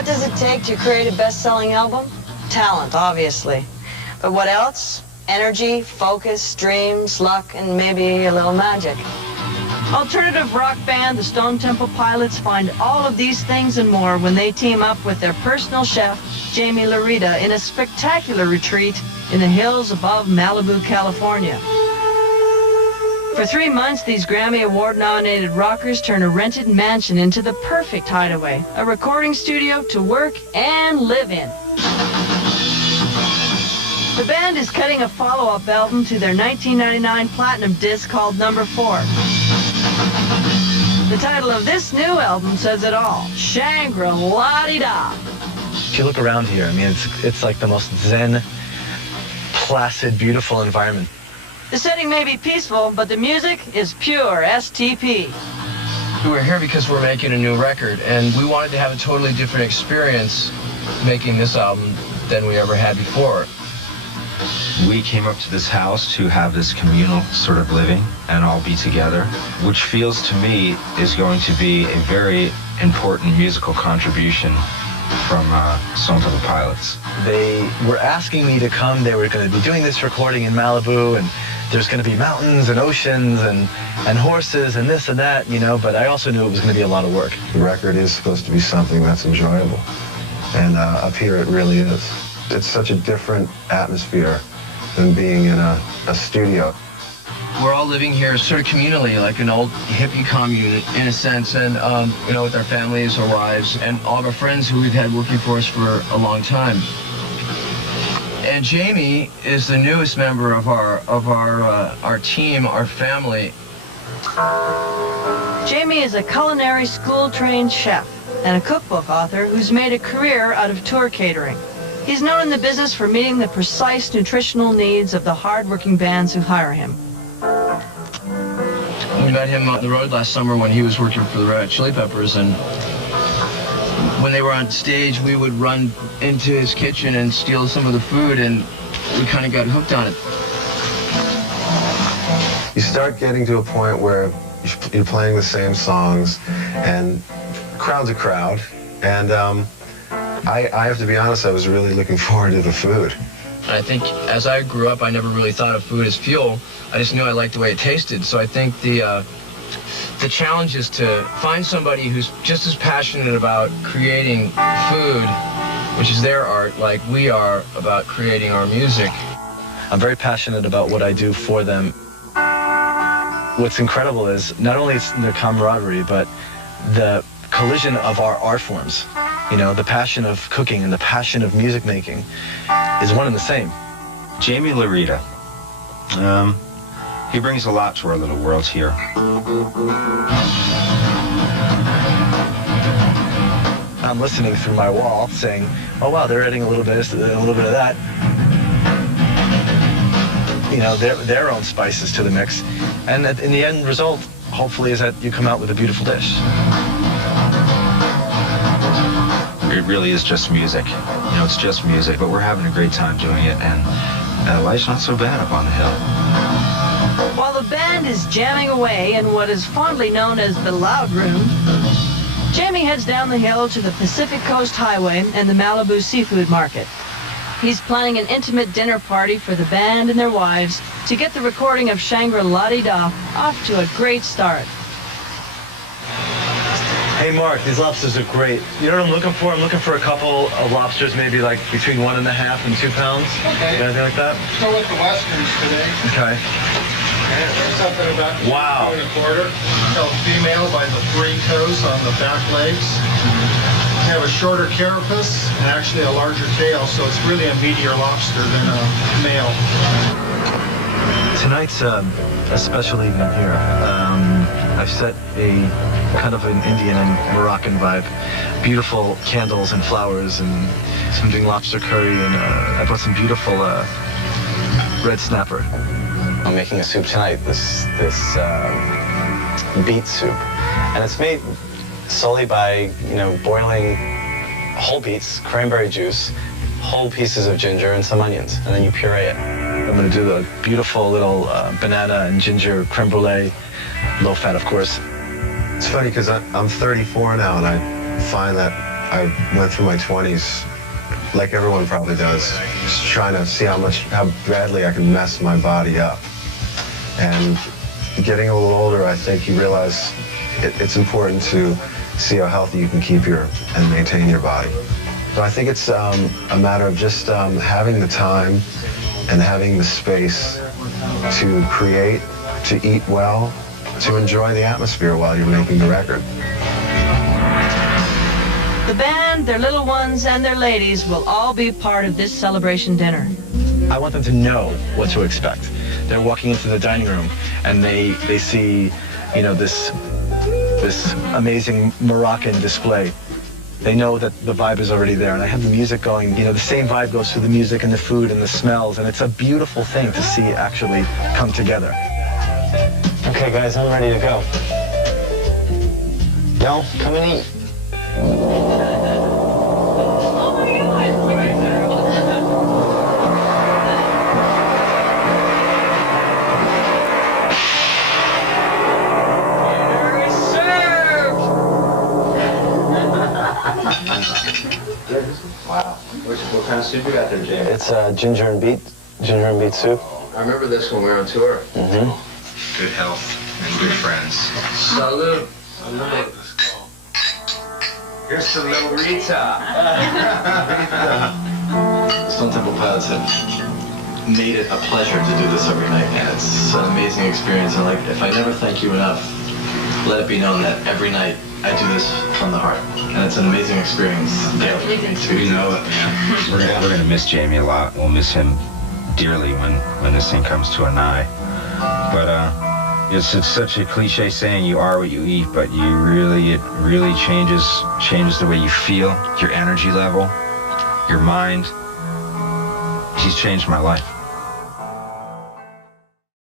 What does it take to create a best-selling album? Talent, obviously. But what else? Energy, focus, dreams, luck, and maybe a little magic. Alternative rock band the Stone Temple Pilots find all of these things and more when they team up with their personal chef, Jaime Laurita, in a spectacular retreat in the hills above Malibu, California. For 3 months, these Grammy Award-nominated rockers turn a rented mansion into the perfect hideaway, a recording studio to work and live in. The band is cutting a follow-up album to their 1999 platinum disc called Number 4. The title of this new album says it all, Shangri-La Dee. If you look around here, I mean, it's like the most zen, placid, beautiful environment. The setting may be peaceful, but the music is pure STP. We're here because we're making a new record, and we wanted to have a totally different experience making this album than we ever had before. We came up to this house to have this communal sort of living and all be together, which feels to me is going to be a very important musical contribution from Stone Temple Pilots. They were asking me to come. They were going to be doing this recording in Malibu, and there's going to be mountains and oceans and horses and this and that, you know, but I also knew it was going to be a lot of work. The record is supposed to be something that's enjoyable, and up here it really is. It's such a different atmosphere than being in a studio. We're all living here sort of communally, like an old hippie commune in a sense, and you know, with our families, our wives, and all of our friends who we've had working for us for a long time. And Jaime is the newest member of our team, our family. Jaime is a culinary school-trained chef and a cookbook author who's made a career out of tour catering. He's known in the business for meeting the precise nutritional needs of the hard-working bands who hire him. We met him on the road last summer when he was working for the Red Hot Chili Peppers, and when they were on stage, we would run into his kitchen and steal some of the food, and we kind of got hooked on it. You start getting to a point where you're playing the same songs, and crowd's a crowd, and I have to be honest, I was really looking forward to the food. I think as I grew up, I never really thought of food as fuel. I just knew I liked the way it tasted. So I think the challenge is to find somebody who's just as passionate about creating food, which is their art, like we are about creating our music. I'm very passionate about what I do for them. What's incredible is not only the camaraderie, but the collision of our art forms. You know, the passion of cooking and the passion of music making is one and the same. Jaime Laurita, he brings a lot to our little world here. I'm listening through my wall saying, oh wow, they're adding a little bit of that. You know, their own spices to the mix. And in the end result, hopefully, is that you come out with a beautiful dish. It really is just music. You know, it's just music, but we're having a great time doing it, and life's not so bad up on the hill. While the band is jamming away in what is fondly known as the Loud Room, Jaime heads down the hill to the Pacific Coast Highway and the Malibu Seafood Market. He's planning an intimate dinner party for the band and their wives to get the recording of Shangri-La Dee off to a great start. Hey Mark, these lobsters are great. You know what I'm looking for? I'm looking for a couple of lobsters, maybe like between 1.5 and 2 pounds. Okay. Anything like that? Go with the westerns today. Okay. And something about Wow. 2.25. Tell female by the 3 toes on the back legs. They have a shorter carapace and actually a larger tail, so it's really a meatier lobster than a male. Tonight's a special evening here. I've set a kind of an Indian and Moroccan vibe. Beautiful candles and flowers, and so I'm doing lobster curry, and I brought some beautiful red snapper. I'm making a soup tonight, this beet soup, and it's made solely by, you know, boiling whole beets, cranberry juice, whole pieces of ginger, and some onions, and then you puree it. I'm gonna do the beautiful little banana and ginger creme brulee, low fat, of course. It's funny because I'm 34 now, and I find that I went through my 20s, like everyone probably does, just trying to see how badly I can mess my body up. And getting a little older, I think you realize it's important to see how healthy you can keep and maintain your body. So I think it's a matter of just having the time and having the space to create, to eat well, to enjoy the atmosphere while you're making the record. The band, their little ones, and their ladies will all be part of this celebration dinner. I want them to know what to expect. They're walking into the dining room and they see, you know, this amazing Moroccan display. They know that the vibe is already there, and I have the music going. You know, the same vibe goes through the music and the food and the smells, and it's a beautiful thing to see actually come together. Okay, guys, I'm ready to go. Y'all, come and eat. Wow. What kind of soup you got there, James? It's ginger and beet soup. I remember this when we were on tour. Mm-hmm. Good health and good friends. Salud. Here's to Laurita. Stone Temple Pilots have made it a pleasure to do this every night, and it's an amazing experience. And like, if I never thank you enough, let it be known that every night I do this from the heart, and it's an amazing experience. You know it, man. We're gonna miss Jamie a lot. We'll miss him dearly when this thing comes to an eye. But it's such a cliche saying, you are what you eat, but it really changes the way you feel, your energy level, your mind. He's changed my life.